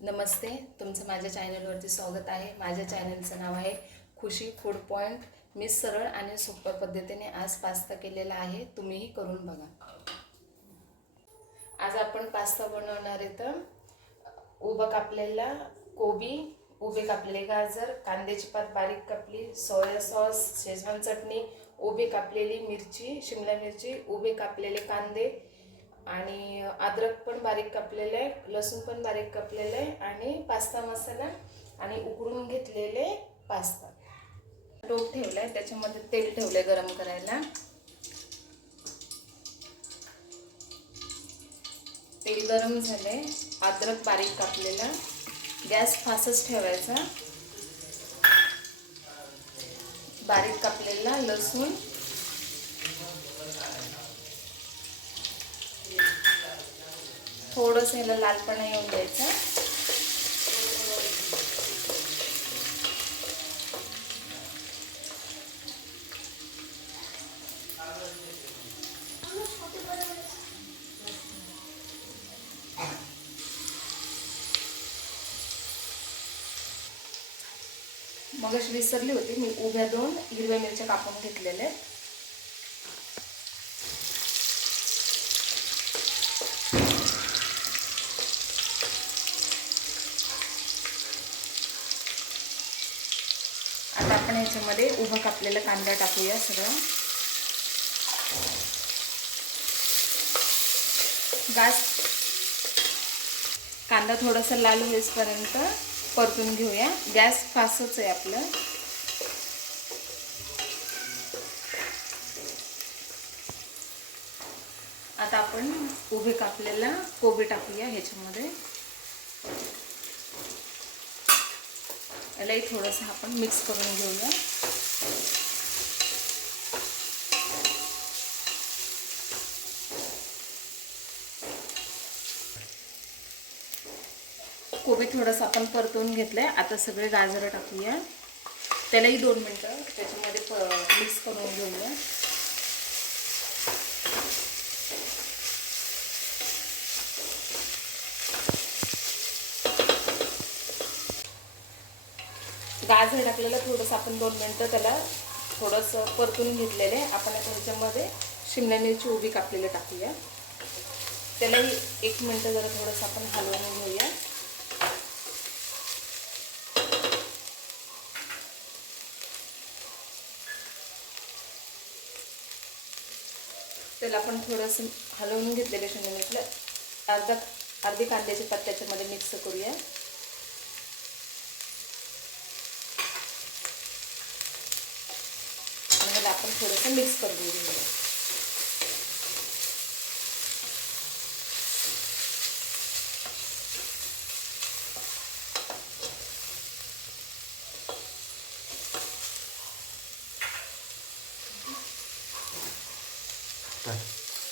नमस्ते, तुमचं माझ्या चॅनलवरती स्वागत आहे। माझ्या चॅनलचं नाव आहे खुशी फूड पॉइंट। मी सरळ आणि सोप्या पद्धतीने आज पास्ता केलेला आहे, तुम्हीही करून बघा। आज आपण पास्ता बनवणार आहे। तर उभं कापलेला कोबी, उभे कापलेले गाजर, कांद्याची पात बारीक कापली, सोया सॉस, शेजवान चटणी, उभे कापलेली मिरची, शिमला मिरची, उभे कापलेले कांदे आणि अद्रक पण बारीक कापलेले आहे, लसूण पण बारीक कापलेले आहे आणि पास्ता मसाला आणि उकळून घेतलेले पास्ता। टोप ठेवलाय, त्याच्यामध्ये तेल ठेवले गरम करायला। तेल गरम झाले, अद्रक बारीक कापलेला, गॅस फास्टच ठेवायचा। बारीक कापलेला लसूण, थोडंसं ह्याला लालपणा येऊन द्यायचा। मगाशी विसरली होती, मी उभ्या 2 हिरव्या मिरच्या कापून घेतलेल्या। आता आपण ह्याच्यामध्ये उभा कापलेला कांदा टाकूया सगळं। कांदा थोडासा लाल होईपर्यंत परतून घेऊया। गॅस फास्टच आहे आपलं। आता आपण उभे कापलेला कोबी टाकूया ह्याच्यामध्ये। यालाही थोडंसं आपण मिक्स करून घेऊया। कोबी थोडंसं आपण परतून घेतलंय। आता सगळे गाजर टाकूया, त्यालाही 2 मिनिटं त्याच्यामध्ये मिक्स करून घेऊया। गाजर टाकलेलं थोडंसं आपण 2 मिनिटं त्याला थोडंसं परतून घेतलेलं आहे। आपण आता ह्याच्यामध्ये शिमला मिरची उभी कापलेली टाकूया, त्यालाही 1 मिनिटं जरा थोडंसं आपण हलवून घेऊया। त्याला आपण थोडंसं हलवून घेतलेलं शिमला मिरचीला अर्धी कांद्याची पात त्याच्यामध्ये मिक्स करूया। आणि ह्याला आपण थोडंसं मिक्स करून घेऊया।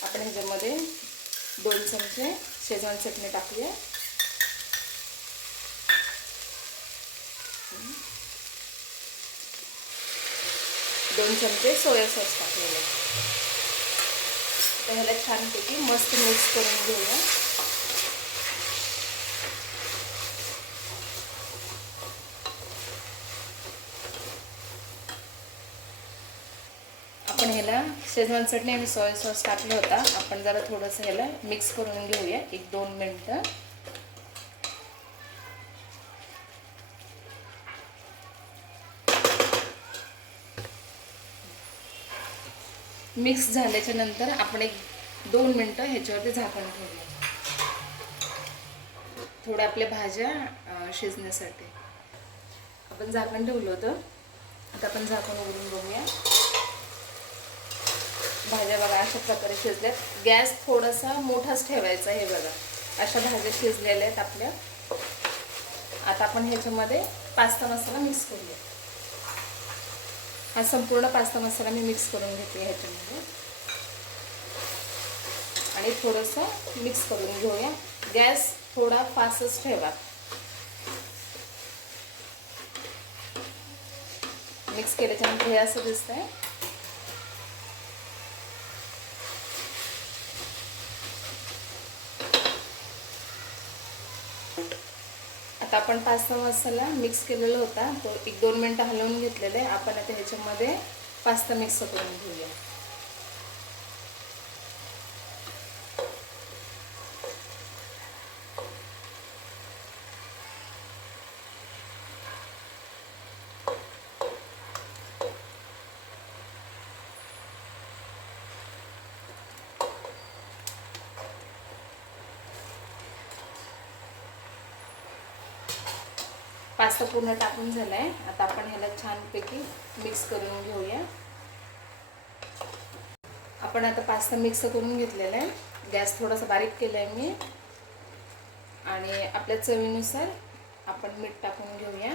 आपण ह्याच्यामध्ये 2 चमचे शेजवान चटणी टाकूया। 2 चमचे सोया सॉस टाकलेले। तर ह्याला छानपैकी मस्त मिक्स करून घेऊया। आपण ह्याला शेजवान चटणी आणि सोया सॉस टाकला होता, आपण जरा थोडंसं ह्याला मिक्स करून घेऊया 1-2 मिनिटं। मिक्स झाल्याच्या नंतर आपण 1-2 मिनिटं ह्याच्यावरती झाकण ठेवूया, थोड्या आपल्या भाज्या शिजण्यासाठी। आपण झाकण ठेवलं होतं, आता आपण झाकण उघडून बघूया। भाज्या बघा अशा प्रकारे शिजल्यात। गॅस थोडासा मोठाच ठेवायचा, हे बघा अशा भाज्या शिजलेल्या आहेत आपल्या। आता आपण ह्याच्यामध्ये पास्ता मसाला मिक्स करूया। हा संपूर्ण पास्ता मसाला मी मिक्स करून घेते ह्याच्यामध्ये आणि थोडंसं मिक्स करून घेऊया। गॅस थोडा फास्टच ठेवा। मिक्स केल्याच्यानंतर हे असं दिसतंय। आता आपण पास्ता मसाला मिक्स केलेला होता तो 1-2 मिनटं हलवून घेतलेला आहे. आपण आता ह्याच्यामध्ये पास्ता मिक्स करून घेऊया. पास्ता पूर्ण टाकून झालाय. आता आपण ह्याला छानपैकी मिक्स करून घेऊया. आपण आता पास्ता मिक्स करून घेतलेला आहे. गॅस थोडासा बारीक केलाय मी आणि आपल्या चवीनुसार आपण मीठ टाकून घेऊया.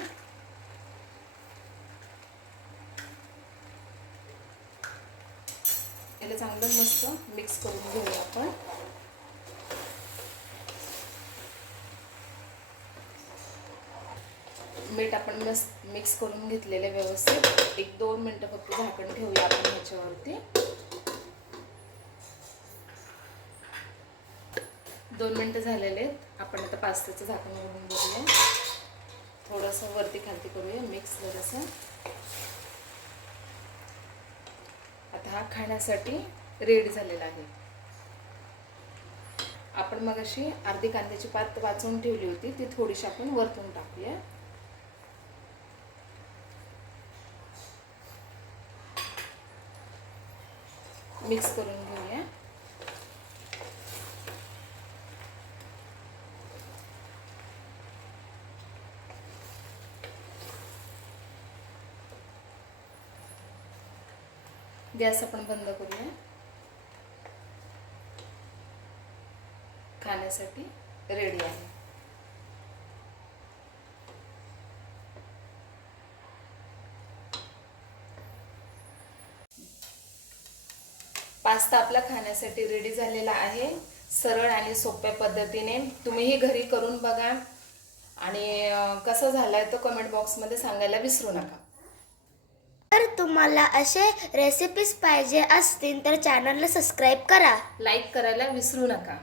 याला चांगलं मस्त मिक्स करून घेऊया आपण. मीठ आपण मस्त मिक्स करून घेतलेले व्यवस्थित. 1-2 मिनटं फक्त झाकण ठेवूया आपण ह्याच्यावरती. 2 मिनटं झालेले आहेत. आपण आता पास्त्याचं झाकण उघडून बघूया. थोडंसं वरती खालती करूया मिक्स जरासं. आता हा खाण्यासाठी रेडी झालेला आहे. आपण मगाशी अर्धी कांद्याची पात वाचून ठेवली होती ती थोडीशी आपण वरतून टाकूया. मिक्स करून घेऊया. गॅस आपण बंद करूया. खाण्यासाठी रेडी आहे. पास्ता आपला खाण्यासाठी रेडी झालेला आहे. सरळ आणि सोप्या पद्धतीने तुम्हीही घरी करून बघा आणि कसं झालाय तो कमेंट बॉक्समध्ये सांगायला विसरू नका. जर तुम्हाला असे रेसिपीज पाहिजे असतील तर चॅनलला सबस्क्राईब करा. लाईक करायला विसरू नका.